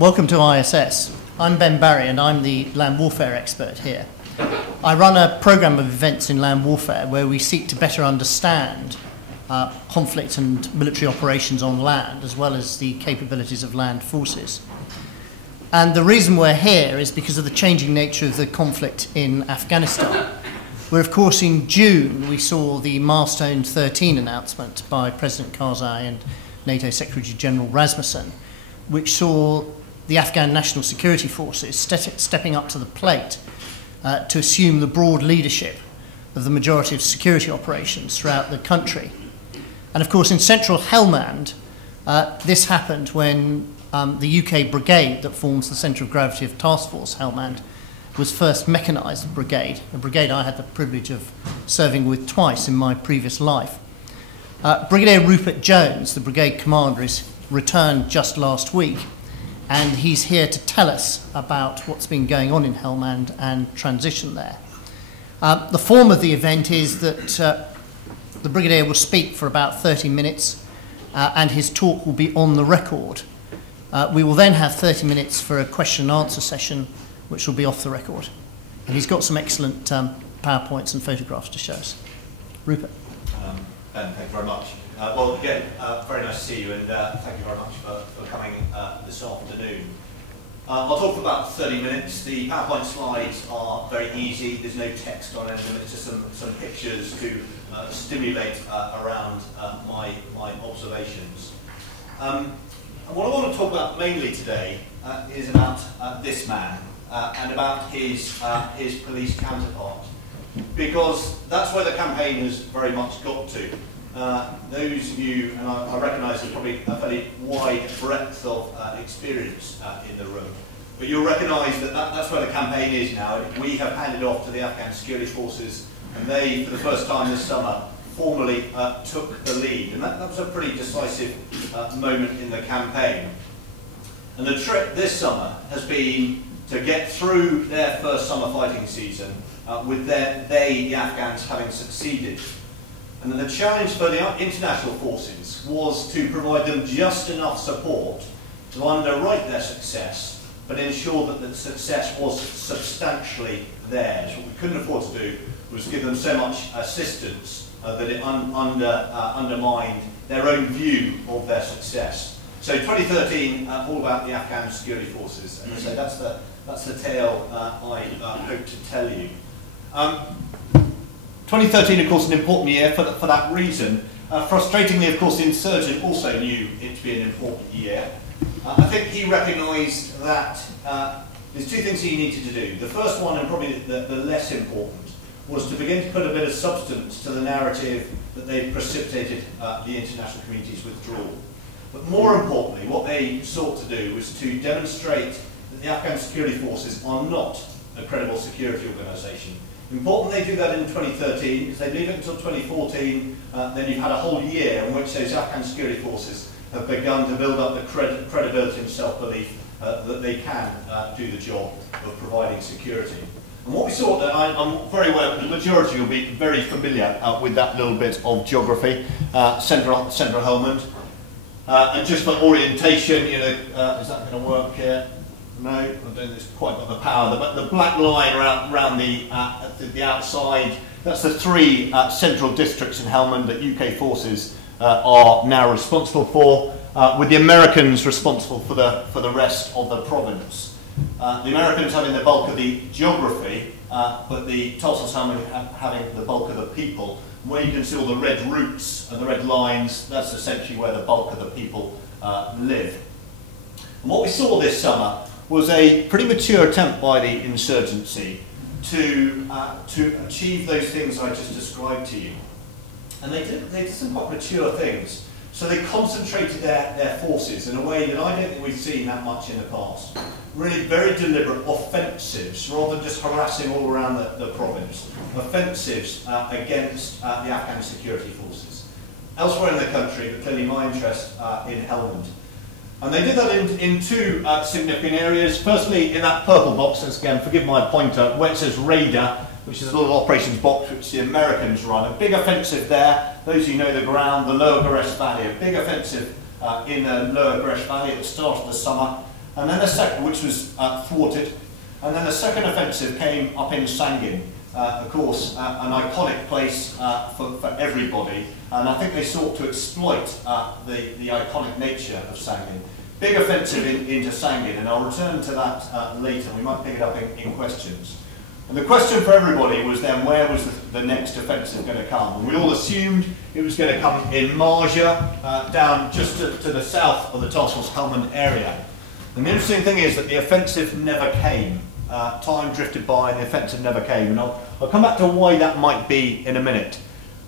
Welcome to ISS. I'm Ben Barry and I'm the land warfare expert here. I run a programme of events in land warfare where we seek to better understand conflict and military operations on land, as well as the capabilities of land forces. And the reason we're here is because of the changing nature of the conflict in Afghanistan, where of course in June we saw the Milestone 13 announcement by President Karzai and NATO Secretary General Rasmussen, which saw the Afghan National Security Forces stepping up to the plate to assume the broad leadership of the majority of security operations throughout the country. And of course in central Helmand, this happened when the UK brigade that forms the centre of gravity of Task Force Helmand was first Mechanized Brigade, a brigade I had the privilege of serving with twice in my previous life. Brigadier Rupert Jones, the brigade commander, is returned just last week, and he's here to tell us about what's been going on in Helmand and transition there. The form of the event is that the Brigadier will speak for about 30 minutes and his talk will be on the record. We will then have 30 minutes for a question and answer session which will be off the record. And he's got some excellent PowerPoints and photographs to show us. Rupert. Ben, thank you very much. Well, again, very nice to see you, and thank you very much for coming this afternoon. I'll talk for about 30 minutes. The PowerPoint slides are very easy. There's no text on any of them. It's just some pictures to stimulate around my observations. And what I want to talk about mainly today is about this man and about his police counterpart, because that's where the campaign has very much got to. Those of you, and I recognise there's probably a fairly wide breadth of experience in the room, but you'll recognise that that's where the campaign is now. We have handed off to the Afghan security forces, and they, for the first time this summer, formally took the lead. And that was a pretty decisive moment in the campaign. And the trick this summer has been to get through their first summer fighting season with the Afghans, having succeeded. And the challenge for the international forces was to provide them just enough support to underwrite their success, but ensure that the success was substantially theirs. What we couldn't afford to do was give them so much assistance that it undermined their own view of their success. So 2013, all about the Afghan security forces, and so that's the tale I hope to tell you. 2013, of course, an important year for that reason. Frustratingly, of course, the insurgent also knew it to be an important year. I think he recognised that there's two things he needed to do. The first one, and probably the less important, was to begin to put a bit of substance to the narrative that they'd precipitated the international community's withdrawal. But more importantly, what they sought to do was to demonstrate that the Afghan security forces are not a credible security organisation. Important they do that in 2013, because they leave it until 2014, then you've had a whole year in which those Afghan security forces have begun to build up the credibility and self-belief that they can do the job of providing security. And what we saw, that I'm very aware, the majority will be very familiar with that little bit of geography, central Helmand. And just for orientation, you know, is that going to work here? No, I don't think it's quite got the power. The black line around the outside, that's the three central districts in Helmand that UK forces are now responsible for, with the Americans responsible for the rest of the province. The Americans having the bulk of the geography, but the Task Force Helmand having the bulk of the people. Where you can see all the red routes and the red lines, that's essentially where the bulk of the people live. And what we saw this summer was a pretty mature attempt by the insurgency to achieve those things I just described to you. And they did some quite mature things. So they concentrated their forces in a way that I don't think we've seen that much in the past. Really very deliberate offensives, rather than just harassing all around the province. Offensives against the Afghan security forces. Elsewhere in the country, but clearly my interest in Helmand. And they did that in two significant areas. Firstly, in that purple box, again, forgive my pointer, where it says Radar, which is a little operations box which the Americans run. A big offensive there. Those who know the ground, the Lower Garesh Valley. A big offensive in the Lower Garesh Valley at the start of the summer. and then a second, which was thwarted, and then the second offensive came up in Sangin, of course, an iconic place for everybody, and I think they sought to exploit the iconic nature of Sangin. Big offensive into Sangin, and I'll return to that later. We might pick it up in questions. And the question for everybody was then, where was the next offensive going to come? And we all assumed it was going to come in Marja, down just to the south of the Task Force Helmand area. And the interesting thing is that the offensive never came. Time drifted by and the offensive never came. And I'll come back to why that might be in a minute.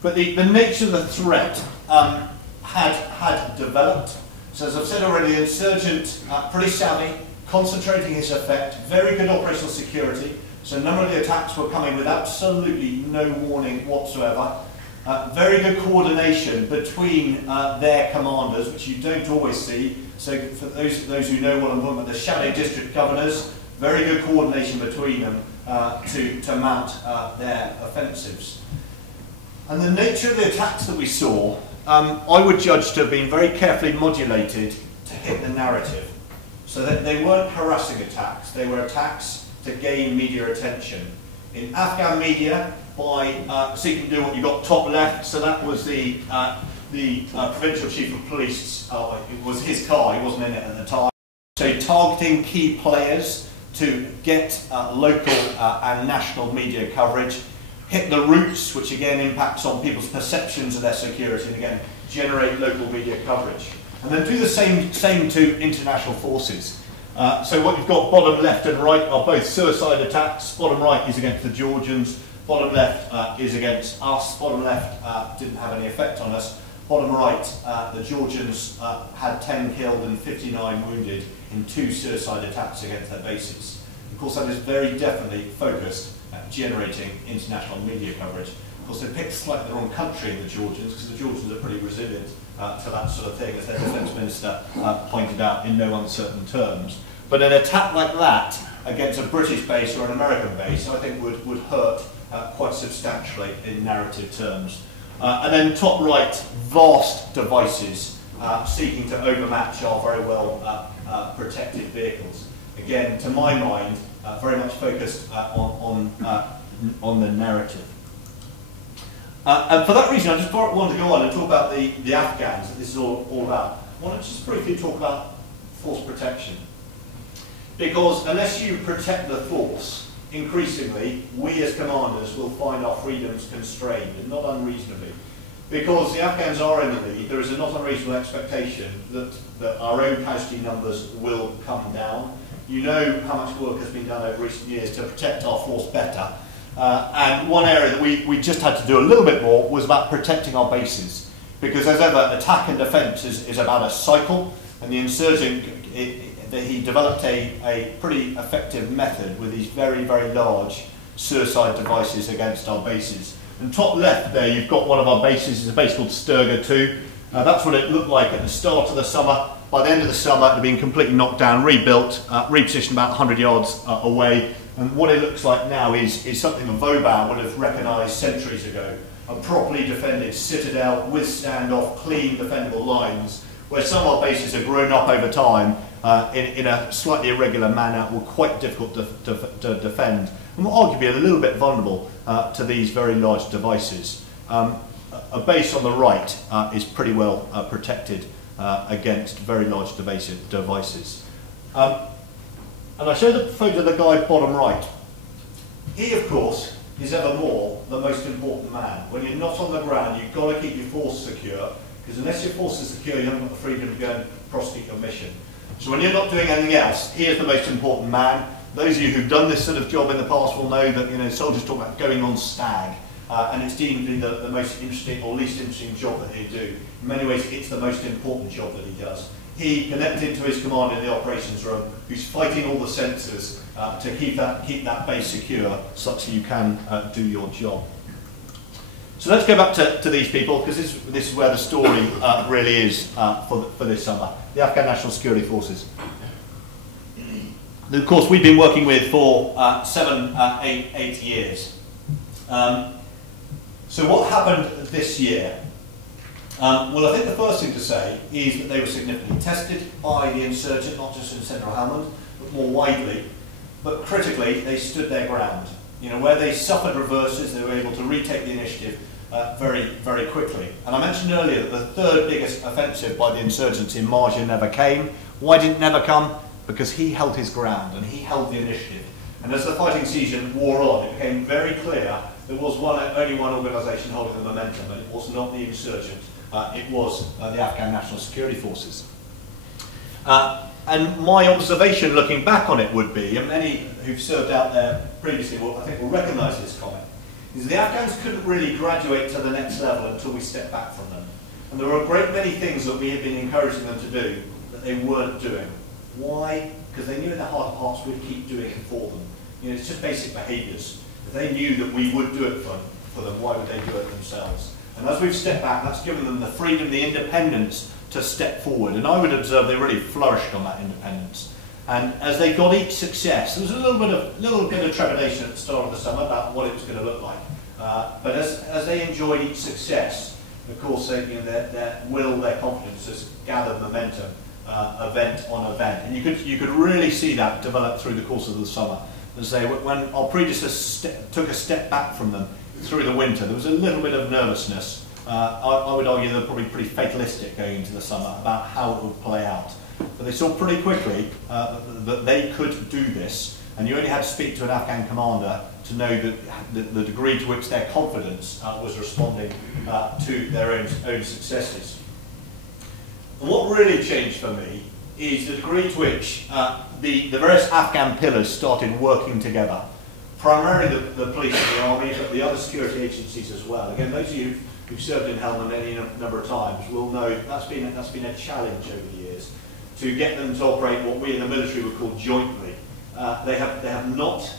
But the nature of the threat had developed. So as I've said already, the insurgent, pretty savvy, concentrating his effect, very good operational security. So a number of the attacks were coming with absolutely no warning whatsoever. Very good coordination between their commanders, which you don't always see. So for those who know what I'm talking about, the shadow district governors, very good coordination between them to mount their offensives. And the nature of the attacks that we saw, I would judge to have been very carefully modulated to hit the narrative. So that they weren't harassing attacks, they were attacks to gain media attention. In Afghan media, by seeking to do what you got top left, so that was the provincial chief of police, it was his car, he wasn't in it at the time. So targeting key players to get local and national media coverage, hit the roots, which again impacts on people's perceptions of their security, and again generate local media coverage. And then do the same to international forces. So what you've got bottom left and right are both suicide attacks. Bottom right is against the Georgians, bottom left is against us. Bottom left didn't have any effect on us. Bottom right, the Georgians had 10 killed and 59 wounded in 2 suicide attacks against their bases. Of course, that is very definitely focused at generating international media coverage. Of course, they picked slightly the wrong country in the Georgians, because the Georgians are pretty resilient to that sort of thing, as their defence minister pointed out in no uncertain terms. But an attack like that against a British base or an American base, I think would hurt quite substantially in narrative terms. And then top right, vast devices seeking to overmatch our very well protected vehicles. Again, to my mind, very much focused on the narrative. And for that reason, I just want to go on and talk about the Afghans that this is all about. I want to just briefly talk about force protection. Because unless you protect the force, increasingly, we as commanders will find our freedoms constrained, and not unreasonably. Because the Afghans are in the lead, there is a not unreasonable expectation that our own casualty numbers will come down. You know how much work has been done over recent years to protect our force better. And one area that we just had to do a little bit more was about protecting our bases. Because as ever, attack and defence is about a cycle, and the insurgent, he developed a pretty effective method with these very, very large suicide devices against our bases. And top left there, you've got one of our bases, it's a base called Sturga 2. That's what it looked like at the start of the summer. By the end of the summer, it had been completely knocked down, rebuilt, repositioned about 100 yards away. And what it looks like now is something that Vauban would have recognised centuries ago. A properly defended citadel with standoff, clean, defendable lines, where some of our bases have grown up over time in a slightly irregular manner, were quite difficult to defend, and were arguably a little bit vulnerable to these very large devices. A base on the right is pretty well protected against very large devices. And I show the photo of the guy bottom right. He, of course, is evermore the most important man. When you're not on the ground, you've got to keep your force secure, because unless your force is secure, you haven't got the freedom to go and prosecute your mission. So when you're not doing anything else, he is the most important man. Those of you who've done this sort of job in the past will know that soldiers talk about going on stag, and it's deemed to be the most interesting or least interesting job that they do. In many ways, it's the most important job that he does. He, connected to his commander in the operations room, who's fighting all the sensors to keep that base secure, such that you can do your job. So let's go back to these people, because this is where the story really is for this summer. The Afghan National Security Forces. Of course, we've been working with for 8 years. So what happened this year? Well, I think the first thing to say is that they were significantly tested by the insurgent, not just in central Helmand, but more widely. But critically, they stood their ground. You know, where they suffered reverses, they were able to retake the initiative very, very quickly. And I mentioned earlier that the third biggest offensive by the insurgents in Marja never came. Why didn't it never come? Because he held his ground and he held the initiative. And as the fighting season wore on, it became very clear there was only one organisation holding the momentum, and it was not the insurgents. It was the Afghan National Security Forces. And my observation looking back on it would be, and many who've served out there previously will, I think, will recognise this comment, is the Afghans couldn't really graduate to the next level until we stepped back from them. And there were a great many things that we had been encouraging them to do that they weren't doing. Why? Because they knew in their heart of hearts we'd keep doing it for them. You know, it's just basic behaviours. If they knew that we would do it for them, why would they do it themselves? And as we've stepped back, that's given them the freedom, the independence to step forward. And I would observe they really flourished on that independence. And as they got each success, there was a little bit of trepidation at the start of the summer about what it was going to look like. But as they enjoyed each success, of course, their will, their confidence has gathered momentum, event on event. And you could really see that develop through the course of the summer. As they, when our predecessors took a step back from them through the winter, there was a little bit of nervousness. I would argue they're probably pretty fatalistic going into the summer about how it would play out. But they saw pretty quickly that they could do this, and you only had to speak to an Afghan commander to know that the degree to which their confidence was responding to their own successes. And what really changed for me is the degree to which the various Afghan pillars started working together. Primarily the police and the army, but the other security agencies as well. Again, those of you who've served in Helmand any number of times will know that's been a challenge over the years to get them to operate what we in the military would call jointly. They have not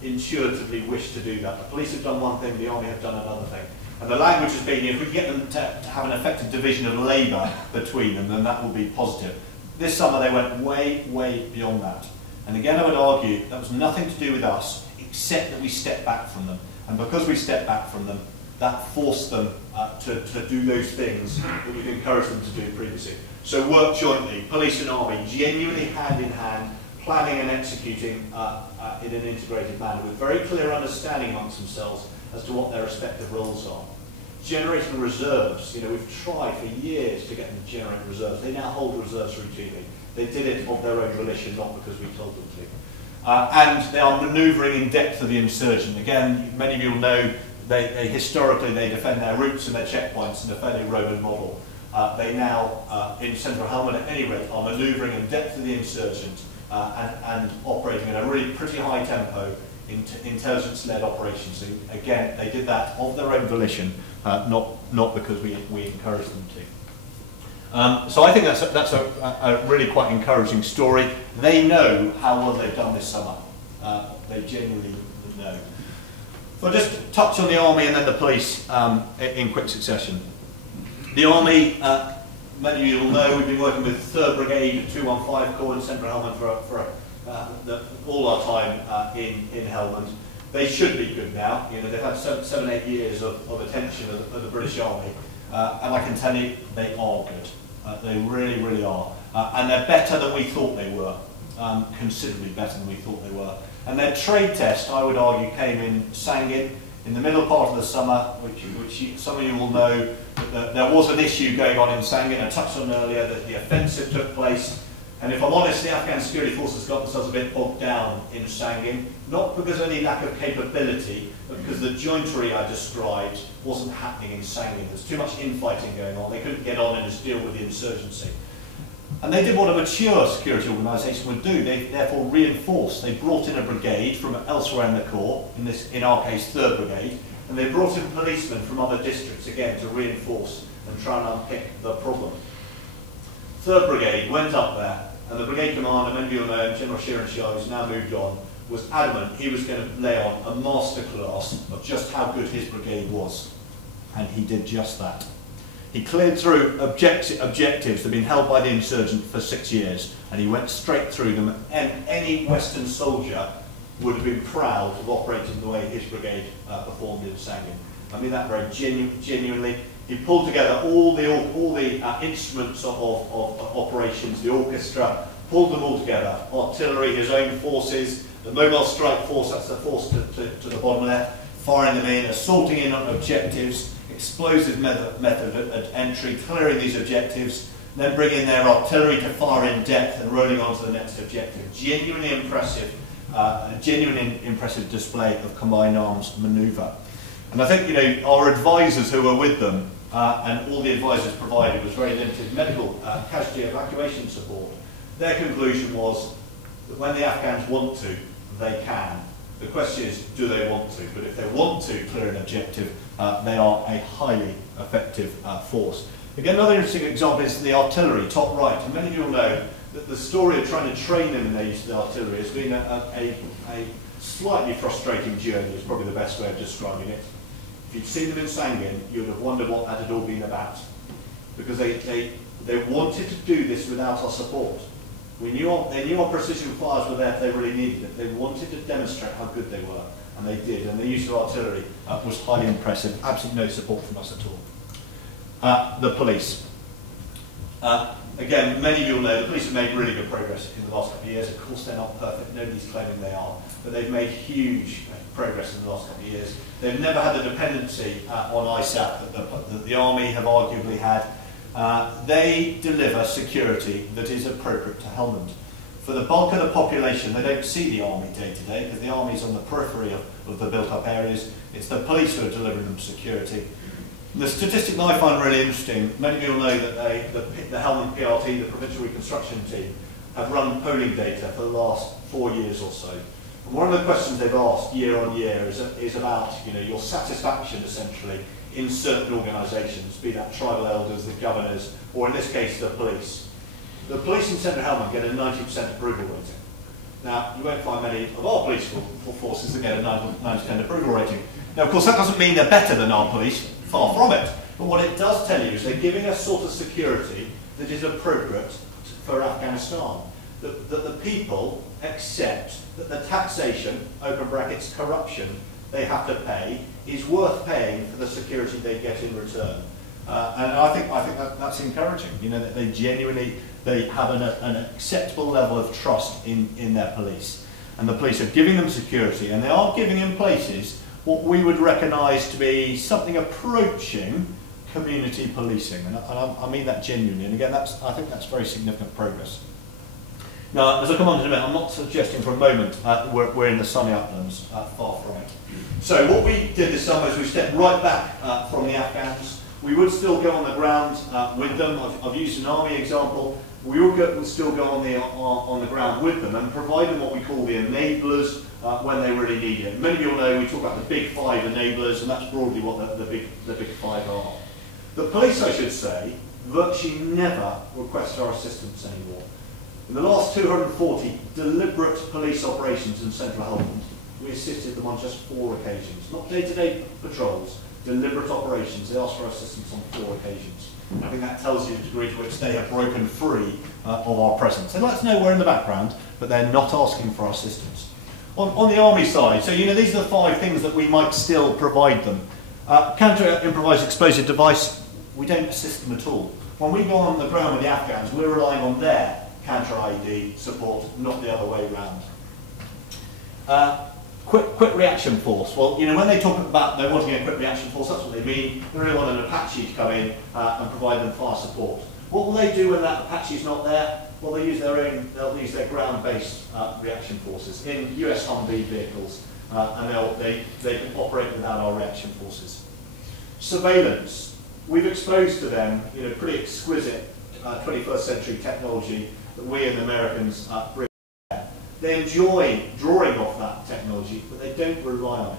intuitively wished to do that. The police have done one thing, the army have done another thing. And the language has been, if we get them to have an effective division of labour between them, then that will be positive. This summer they went way, way beyond that. And again, I would argue that was nothing to do with us, except that we stepped back from them. And because we stepped back from them, that forced them to do those things that we've encouraged them to do previously. So work jointly, police and army, genuinely hand in hand, planning and executing in an integrated manner, with very clear understanding amongst themselves as to what their respective roles are. Generating reserves, you know, we've tried for years to get them to generate reserves. They now hold reserves routinely. They did it of their own volition, not because we told them to. And they are manoeuvring in depth of the insurgent. Again, many of you will know they historically they defend their routes and their checkpoints in a fairly Roman model. They now, in central Helmand at any rate, are manoeuvring in depth of the insurgent and operating at a really pretty high tempo in intelligence-led operations. And again, they did that of their own volition, not because we encouraged them to. So I think that's a really quite encouraging story. They know how well they've done this summer. They genuinely know. So I'll just touch on the army and then the police in quick succession. The army, many of you will know, we've been working with 3rd Brigade, 215 Corps in Central Helmand for all our time in Helmand. They should be good now. You know, they've had 7-8 years of attention of the British Army, and I can tell you they are good. They really, really are. And they're better than we thought they were, considerably better than we thought they were. And their trade test, I would argue, came in Sangin in the middle part of the summer, which some of you will know that there was an issue going on in Sangin. I touched on earlier that the offensive took place. And if I'm honest, the Afghan security forces got themselves a bit bogged down in Sangin, not because of any lack of capability, but because the jointery I described wasn't happening in Sangin. There's too much infighting going on. They couldn't get on and just deal with the insurgency. And they did what a mature security organisation would do. They therefore reinforced. They brought in a brigade from elsewhere in the Corps, in our case 3rd Brigade, and they brought in policemen from other districts, again, to reinforce and try and unpick the problem. 3rd Brigade went up there, and the brigade commander, many of you will know, General Shiran-Shah, who's now moved on, was adamant he was going to lay on a masterclass of just how good his brigade was. And he did just that. He cleared through objectives that had been held by the insurgent for 6 years, and he went straight through them, and any Western soldier would have been proud of operating the way his brigade performed in Sangin. I mean that very genuinely. He pulled together all the instruments of operations, the orchestra, pulled them all together. Artillery, his own forces, the mobile strike force, that's the force to the bottom there, firing them in, assaulting in on objectives, explosive method of entry, clearing these objectives, then bringing their artillery to fire in depth and rolling on to the next objective. Genuinely impressive, impressive display of combined arms manoeuvre. And I think, you know, our advisors who were with them, and all the advisors provided was very limited medical casualty evacuation support. Their conclusion was that when the Afghans want to, they can. The question is, do they want to? But if they want to clear an objective, they are a highly effective force. Again, another interesting example is the artillery, top right. And many of you will know that the story of trying to train them in their use of the artillery has been a slightly frustrating journey, is probably the best way of describing it. If you'd seen them in Sangin, you'd have wondered what that had all been about. Because they wanted to do this without our support. They knew our precision fires were there if they really needed it. They wanted to demonstrate how good they were, and they did. And the use of artillery was highly impressive. Absolutely no support from us at all. The police. Again, many of you will know the police have made really good progress in the last couple of years. Of course, they're not perfect. Nobody's claiming they are. But they've made huge progress in the last couple of years. They've never had the dependency on ISAF that the Army have arguably had. They deliver security that is appropriate to Helmand. For the bulk of the population, they don't see the Army day to day, because the Army is on the periphery of the built-up areas. It's the police who are delivering them security. The statistic that I find really interesting, many of you will know that the Helmand PRT, the Provincial Reconstruction Team, have run polling data for the last 4 years or so. And one of the questions they've asked year on year is about, you know, your satisfaction, essentially, in certain organisations, be that tribal elders, the governors, or in this case, the police. The police in Central Helmand get a 90% approval rating. Now, you won't find many of our police forces that get a 90% approval rating. Now, of course, that doesn't mean they're better than our police, far from it. But what it does tell you is they're giving a sort of security that is appropriate for Afghanistan. That the people accept that the taxation, open brackets, corruption, they have to pay is worth paying for the security they get in return. And I think that's encouraging. You know, that they genuinely have an acceptable level of trust in their police. And the police are giving them security, and they are giving in places what we would recognise to be something approaching community policing. And I mean that genuinely. And again, I think that's very significant progress. Now, as I come on to the minute, I'm not suggesting for a moment we're in the sunny uplands, far from it. So what we did this summer is we stepped right back from the Afghans. We would still go on the ground with them. I've used an army example. We would still go on the ground with them and provide them what we call the enablers when they really need it. Many of you will know we talk about the big 5 enablers, and that's broadly what the big 5 are. The police, I should say, virtually never request our assistance anymore. In the last 240 deliberate police operations in Central Helmand, we assisted them on just 4 occasions. Not day-to-day patrols, deliberate operations. They asked for assistance on 4 occasions. I think that tells you the degree to which they have broken free of our presence. They let us know we're in the background, but they're not asking for our assistance. On the Army side, so you know, these are the 5 things that we might still provide them. Counter-improvised explosive device, we don't assist them at all. When we go on the ground with the Afghans, we're relying on their counter-IED support, not the other way around. Quick reaction force. Well, you know, when they talk about they're wanting a quick reaction force, that's what they mean. They really want an Apache to come in and provide them fire support. What will they do when that Apache's not there? Well, they'll use their ground-based reaction forces in US Humvee vehicles, and they can operate without our reaction forces. Surveillance. We've exposed to them, you know, pretty exquisite 21st century technology that we and the Americans bring. They enjoy drawing off that technology, but they don't rely on it.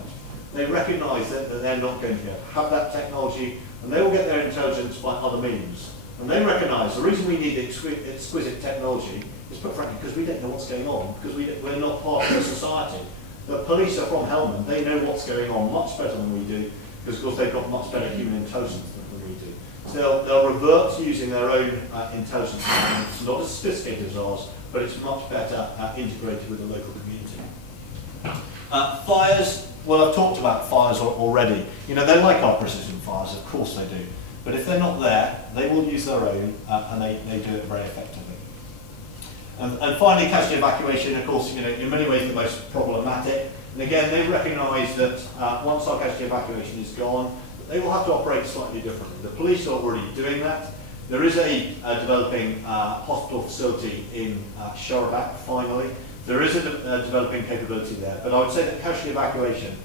They recognise that they're not going to have that technology, and they will get their intelligence by other means. And they recognise the reason we need exquisite technology is, put frankly, because we don't know what's going on, because we're not part of the society. The police are from Helmand. They know what's going on much better than we do, because of course they've got much better human intelligence than we do. So they'll revert to using their own intelligence. It's not as sophisticated as ours, but it's much better integrated with the local community. Fires, well, I've talked about fires already. You know, they like our precision fires, of course they do. But if they're not there, they will use their own, and they do it very effectively. And finally, casualty evacuation, of course, in many ways the most problematic. And again, they recognise that once our casualty evacuation is gone, they will have to operate slightly differently. The police are already doing that. There is a developing hospital facility in Sharabak, finally. There is a developing capability there. But I would say that casualty evacuation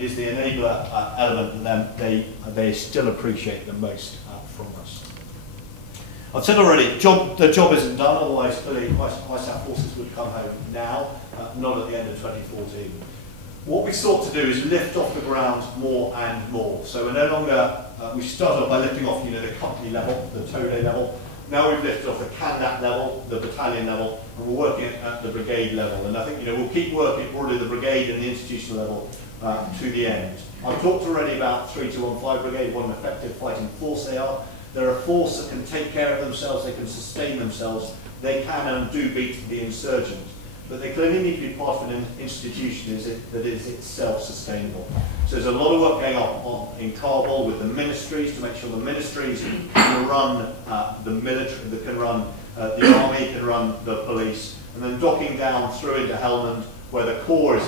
is the enabler element that they still appreciate the most from us. I've said already, the job isn't done, otherwise clearly ISAF forces would come home now, not at the end of 2014. What we sought to do is lift off the ground more and more. So we're no longer, we started off by lifting off the company level, the TODE level. Now we've lifted off the Candat level, the battalion level, and we're working at the brigade level. And I think we'll keep working probably the brigade and the institutional level to the end. I've talked already about 3215 Brigade, what an effective fighting force they are. They're a force that can take care of themselves, they can sustain themselves, they can and do beat the insurgent. But they clearly need to be part of an institution that is itself sustainable. So there's a lot of work going on in Kabul with the ministries to make sure the ministries can run the military, that can run the army, can run the police, and then docking down through into Helmand, where the corps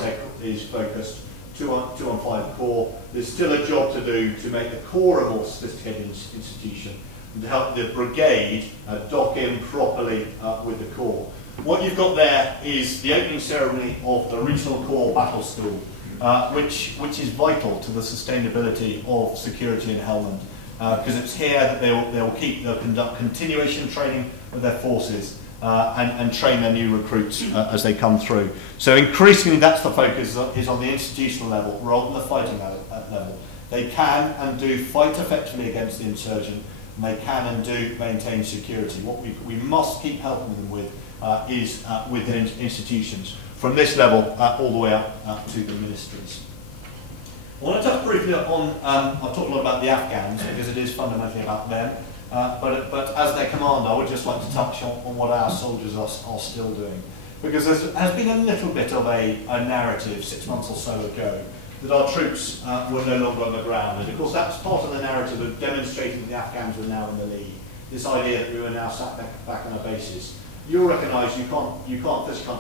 is focused, 215 Corps. There's still a job to do to make the corps a more sophisticated institution and to help the brigade dock in properly with the corps. What you've got there is the opening ceremony of the Regional Corps Battle School, which is vital to the sustainability of security in Helmand, because it's here that they'll conduct continuation training with their forces and train their new recruits as they come through. So increasingly that's the focus is on the institutional level rather than the fighting level. They can and do fight effectively against the insurgent, and they can and do maintain security. What we must keep helping them with is within institutions, from this level all the way up to the ministries. I want to touch briefly on, I've talked a lot about the Afghans because it is fundamentally about them, but as their commander I would just like to touch on what our soldiers are still doing. Because there has been a little bit of a narrative 6 months or so ago that our troops were no longer on the ground, and of course that's part of the narrative of demonstrating that the Afghans were now in the lead. This idea that we were now sat back on our bases. You'll recognise you can't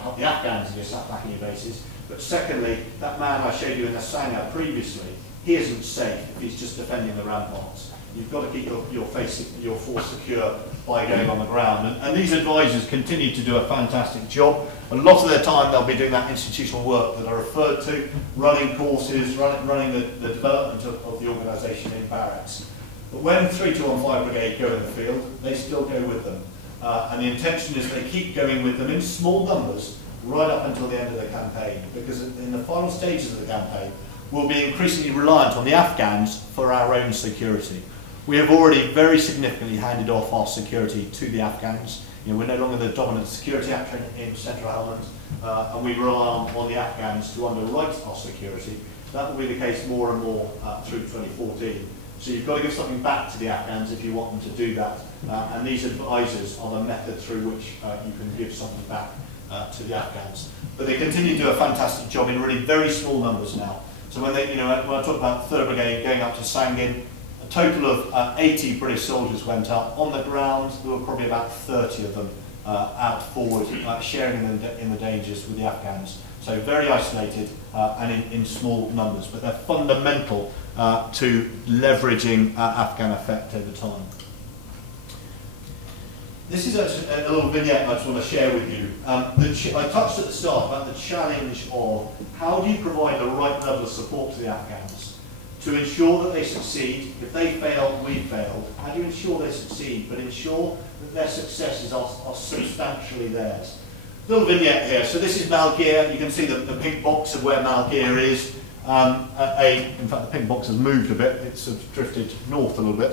help the Afghans if you're sat back in your bases, but secondly, that man I showed you in the Sangha previously, he isn't safe if he's just defending the ramparts. You've got to keep your force secure by going on the ground. And these advisors continue to do a fantastic job. A lot of their time they'll be doing that institutional work that I referred to, running courses, running the development of the organisation in barracks. But when 3215 Brigade go in the field, they still go with them. And the intention is they keep going with them in small numbers right up until the end of the campaign, because in the final stages of the campaign we'll be increasingly reliant on the Afghans for our own security. We have already very significantly handed off our security to the Afghans. We're no longer the dominant security actor in central Helmand, and we rely on the Afghans to underwrite our security. That will be the case more and more through 2014. So you've got to give something back to the Afghans if you want them to do that, and these advisors are the method through which you can give something back to the Afghans. But they continue to do a fantastic job in really very small numbers now. So when when I talk about 3rd Brigade going up to Sangin, a total of 80 British soldiers went up. On the ground, there were probably about 30 of them out forward, sharing in the dangers with the Afghans. So very isolated and in small numbers, but they're fundamental to leveraging Afghan effect over time. This is a little vignette I just want to share with you. I touched at the start about the challenge of how do you provide the right level of support to the Afghans to ensure that they succeed. If they fail, we failed. How do you ensure they succeed, but ensure that their successes are substantially theirs? Little vignette here. So this is Malgir. You can see the pink box of where Malgir is. In fact, the pink box has moved a bit. It's sort of drifted north a little bit.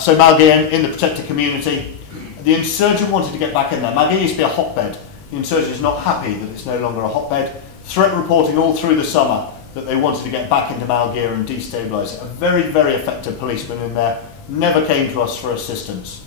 So Malgir in the protected community. The insurgent wanted to get back in there. Malgir used to be a hotbed. The insurgent is not happy that it's no longer a hotbed. Threat reporting all through the summer that they wanted to get back into Malgir and destabilise it. A very, very effective policeman in there never came to us for assistance.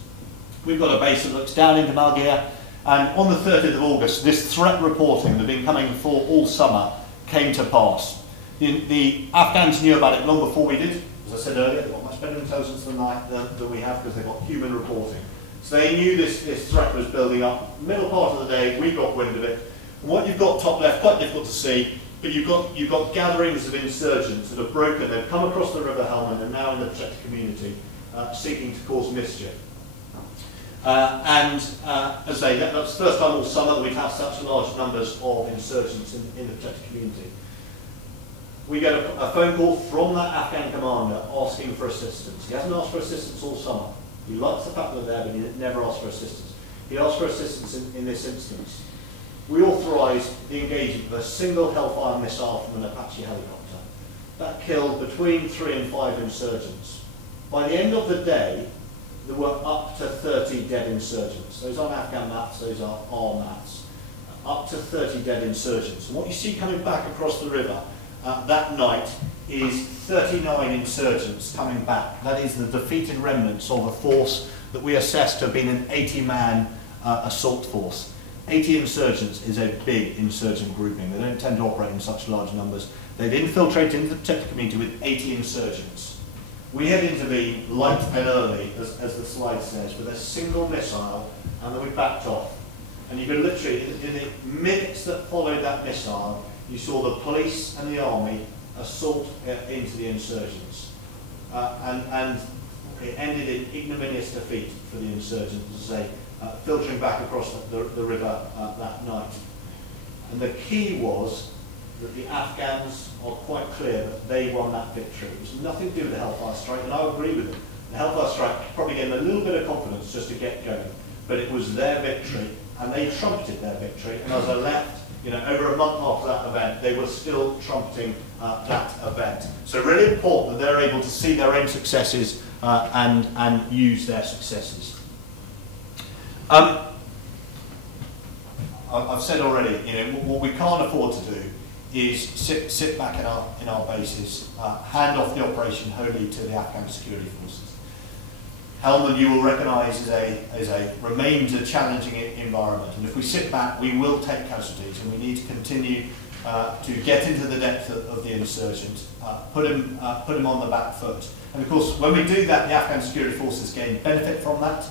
We've got a base that looks down into Malgir, and on the 30th of August, this threat reporting that had been coming for all summer came to pass. The Afghans knew about it long before we did. As I said earlier, they've got much much better intelligence than we have because they've got human reporting. So they knew this threat was building up. Middle part of the day, we got wind of it. And what you've got top left, quite difficult to see, but you've got gatherings of insurgents that have broken. They've come across the River Helmand and now in the protected community, seeking to cause mischief. As I say, that's the first time all summer that we've had such large numbers of insurgents in the protected community. We get a phone call from that Afghan commander asking for assistance. He hasn't asked for assistance all summer. He likes the fact that they're there, but he never asked for assistance. He asked for assistance in this instance. We authorised the engagement of a single Hellfire missile from an Apache helicopter. That killed between 3 and 5 insurgents. By the end of the day, there were up to 30 dead insurgents. Those aren't Afghan maps, those are our maps. Up to 30 dead insurgents. And what you see coming back across the river that night is 39 insurgents coming back. That is the defeated remnants of a force that we assessed to have been an 80-man assault force. 80 insurgents is a big insurgent grouping. They don't tend to operate in such large numbers. They'd infiltrate into the protected community with 80 insurgents. We had intervened light and early, as the slide says, with a single missile, and then we backed off. And you could literally, in the minutes that followed that missile, you saw the police and the army assault into the insurgents. And it ended in ignominious defeat for the insurgents, as I say, filtering back across the river that night. And the key was that the Afghans are quite clear that they won that victory. It was nothing to do with the Hellfire strike, and I agree with them. The Hellfire strike probably gave them a little bit of confidence just to get going, but it was their victory, and they trumpeted their victory. And as I left, over a month after that event, they were still trumpeting that event. So really important that they're able to see their own successes and use their successes. I've said already, what we can't afford to do is sit back in our bases, hand off the operation wholly to the Afghan security forces. Helmand, you will recognise, remains a challenging environment, and if we sit back, we will take casualties, and we need to continue to get into the depth of the insurgent, put him on the back foot. And of course, when we do that, the Afghan security forces gain benefit from that,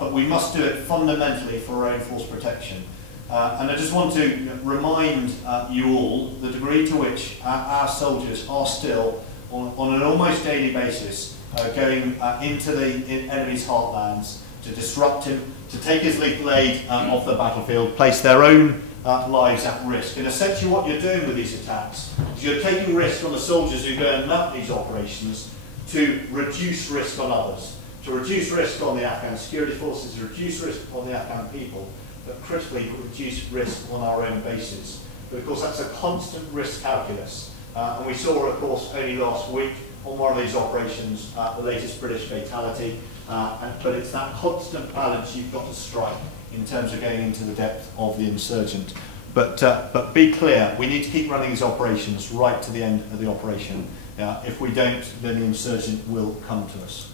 but we must do it fundamentally for our own force protection. And I just want to remind you all the degree to which our soldiers are still, on an almost daily basis, going into the enemy's heartlands to disrupt him, to take his lethal aid off the battlefield, place their own lives at risk. And essentially what you're doing with these attacks is you're taking risk on the soldiers who go and mount these operations to reduce risk on others, to reduce risk on the Afghan security forces, to reduce risk on the Afghan people, but critically reduce risk on our own bases. But of course that's a constant risk calculus. And we saw, of course, only last week on one of these operations, the latest British fatality. But it's that constant balance you've got to strike in terms of going into the depth of the insurgent. But be clear, we need to keep running these operations right to the end of the operation. If we don't, then the insurgent will come to us.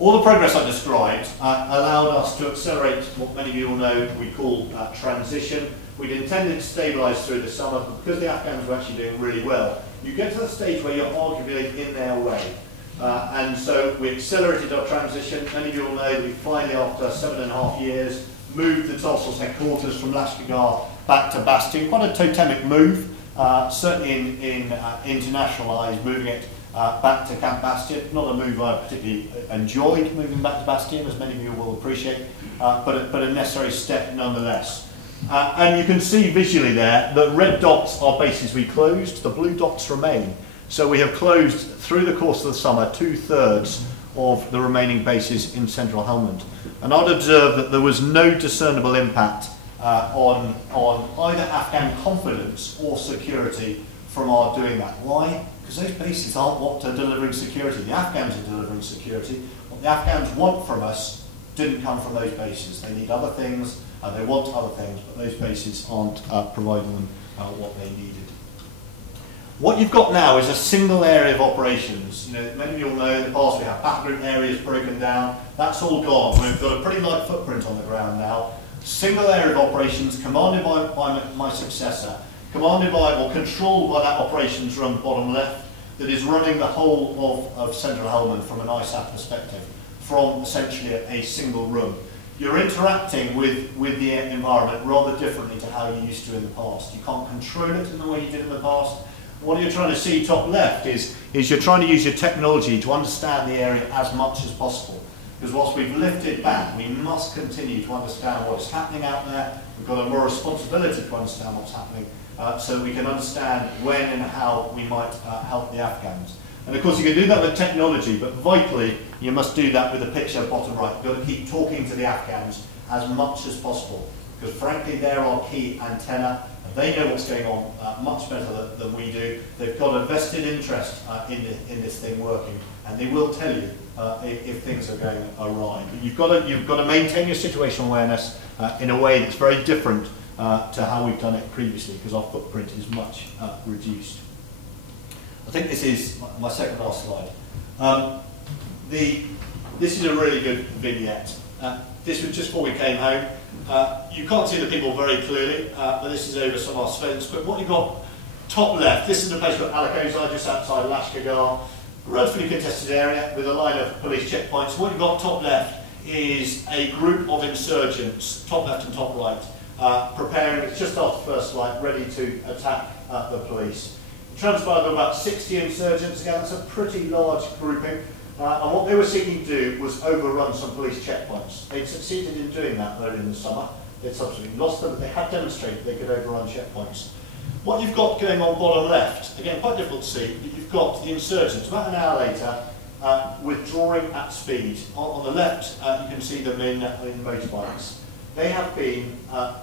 All the progress I described allowed us to accelerate what many of you will know we call transition. We'd intended to stabilise through the summer, but because the Afghans were actually doing really well, you get to the stage where you're arguably in their way. And so we accelerated our transition. Many of you will know that we finally, after 7.5 years, moved the Tossals headquarters from Lashkar back to Bastion. Quite a totemic move, certainly in internationalised, moving it back to Camp Bastion. Not a move I particularly enjoyed, moving back to Bastion, as many of you will appreciate, but a necessary step nonetheless. And you can see visually there that red dots are bases we closed, the blue dots remain. So we have closed through the course of the summer 2/3 of the remaining bases in central Helmand. And I'd observe that there was no discernible impact on either Afghan confidence or security from our doing that. Why? Because those bases aren't what are delivering security. The Afghans are delivering security. What the Afghans want from us didn't come from those bases. They need other things, they want other things, but those bases aren't providing them what they needed. What you've got now is a single area of operations. Many of you will know in the past we have battle group areas broken down. That's all gone. We've got a pretty light footprint on the ground now. Single area of operations commanded by my successor, commanded by or controlled by that operations room bottom left, that is running the whole of central Helmand from an ISAF perspective, from essentially a single room. You're interacting with the environment rather differently to how you used to in the past. You can't control it in the way you did in the past. What you're trying to see top left is you're trying to use your technology to understand the area as much as possible. Because whilst we've lifted back, we must continue to understand what's happening out there. We've got a more responsibility to understand what's happening so we can understand when and how we might help the Afghans. And of course you can do that with technology, but vitally you must do that with the picture bottom right. You've got to keep talking to the Afghans as much as possible, because frankly they're our key antenna. They know what's going on much better than we do. They've got a vested interest in this thing working, and they will tell you if things are going awry. But you've got to maintain your situational awareness in a way that's very different to how we've done it previously, because our footprint is much reduced. I think this is my second last slide. This is a really good vignette. This was just before we came home. You can't see the people very clearly, but this is over some of our surveillance equipment. What you've got top left, this is a place called Alakozai, just outside Lashkargah, a relatively contested area with a line of police checkpoints. What you've got top left is a group of insurgents, top left and top right, preparing, it's just after first light, ready to attack the police. It transpired there were about 60 insurgents, again that's a pretty large grouping. And what they were seeking to do was overrun some police checkpoints. They'd succeeded in doing that earlier in the summer. They'd subsequently lost them, but they had demonstrated they could overrun checkpoints. What you've got going on bottom left, again quite difficult to see, you've got the insurgents about an hour later withdrawing at speed. On the left you can see them in motorbikes. They have been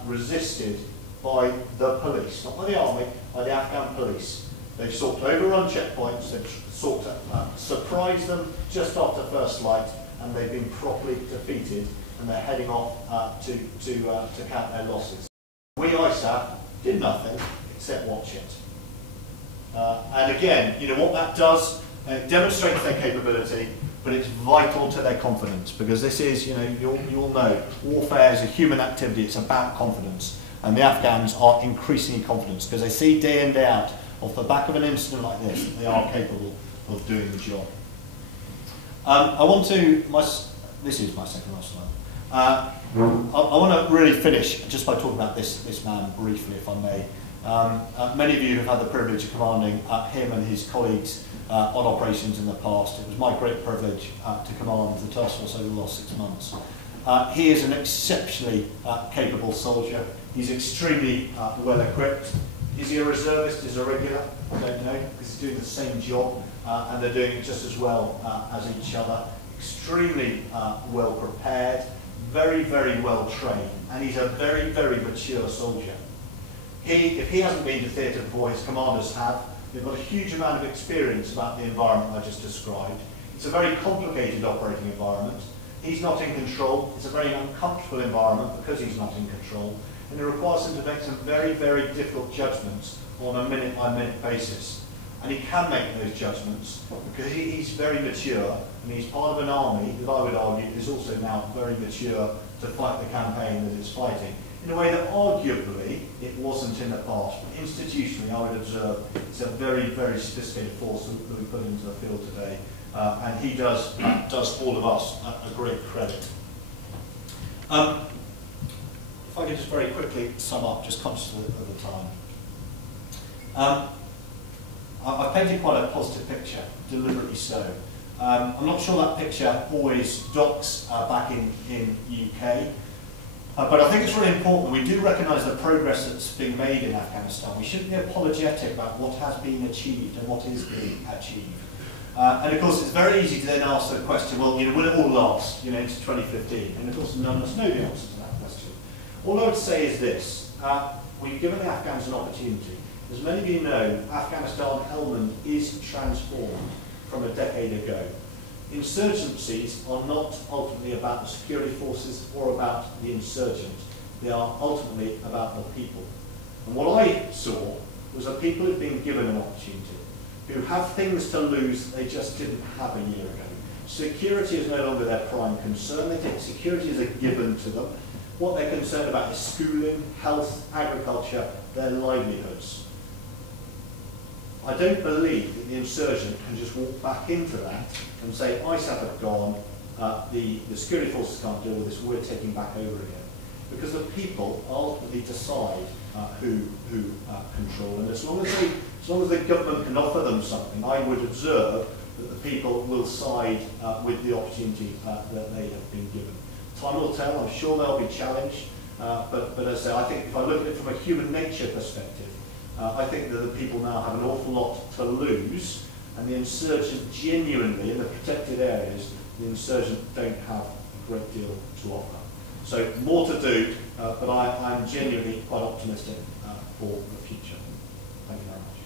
resisted by the police, not by the army, by the Afghan police. They've sought to overrun checkpoints, they've sought to surprise them just after first light, and they've been properly defeated, and they're heading off to count their losses. We ISAF did nothing except watch it. And again, you know what that does? It demonstrates their capability, but it's vital to their confidence, because this is, you know, you all know, warfare is a human activity, it's about confidence. And the Afghans are increasingly confident, because they see day in, day out, off the back of an incident like this, that they are capable of doing the job. This is my second last slide. I want to really finish just by talking about this man briefly, if I may. Many of you have had the privilege of commanding him and his colleagues on operations in the past. It was my great privilege to command the task force over the last 6 months. He is an exceptionally capable soldier. He's extremely well equipped. Is he a reservist? Is he a regular? I don't know, because he's doing the same job and they're doing it just as well as each other. Extremely well prepared, very, very well trained, and he's a very, very mature soldier. If he hasn't been to theatre before, his commanders have. They've got a huge amount of experience about the environment I just described. It's a very complicated operating environment. He's not in control. It's a very uncomfortable environment because he's not in control. And it requires him to make some very, very difficult judgments on a minute-by-minute basis. And he can make those judgments because he's very mature, and he's part of an army that I would argue is also now very mature to fight the campaign that it's fighting, in a way that arguably it wasn't in the past. But institutionally, I would observe it's a very, very sophisticated force that we put into the field today. And he does all of us a great credit. If I could just very quickly sum up, just conscious of the time. I've painted quite a positive picture, deliberately so. I'm not sure that picture always docks back in UK, but I think it's really important. We do recognise the progress that's being made in Afghanistan. We shouldn't be apologetic about what has been achieved and what is being achieved. And of course, it's very easy to then ask the question, well, you know, will it all last, you know, into 2015? And of course, none of us know the answer to that question. All I would say is this: we've given the Afghans an opportunity. As many of you know, Afghanistan, Helmand, is transformed from a decade ago. Insurgencies are not ultimately about the security forces or about the insurgent. They are ultimately about the people. And what I saw was that people who've been given an opportunity, who have things to lose they just didn't have a year ago. Security is no longer their prime concern. They think security is a given to them. What they're concerned about is schooling, health, agriculture, their livelihoods. I don't believe that the insurgent can just walk back into that and say, ISAF have gone, the security forces can't deal with this, we're taking back over again. Because the people ultimately decide who control, and as long as the government can offer them something, I would observe that the people will side with the opportunity that they have been given. Time will tell, I'm sure they'll be challenged, but as I say, I think if I look at it from a human nature perspective, I think that the people now have an awful lot to lose, and the insurgents genuinely, in the protected areas, the insurgents don't have a great deal to offer. So more to do, but I'm genuinely quite optimistic for the future. Thank you very much.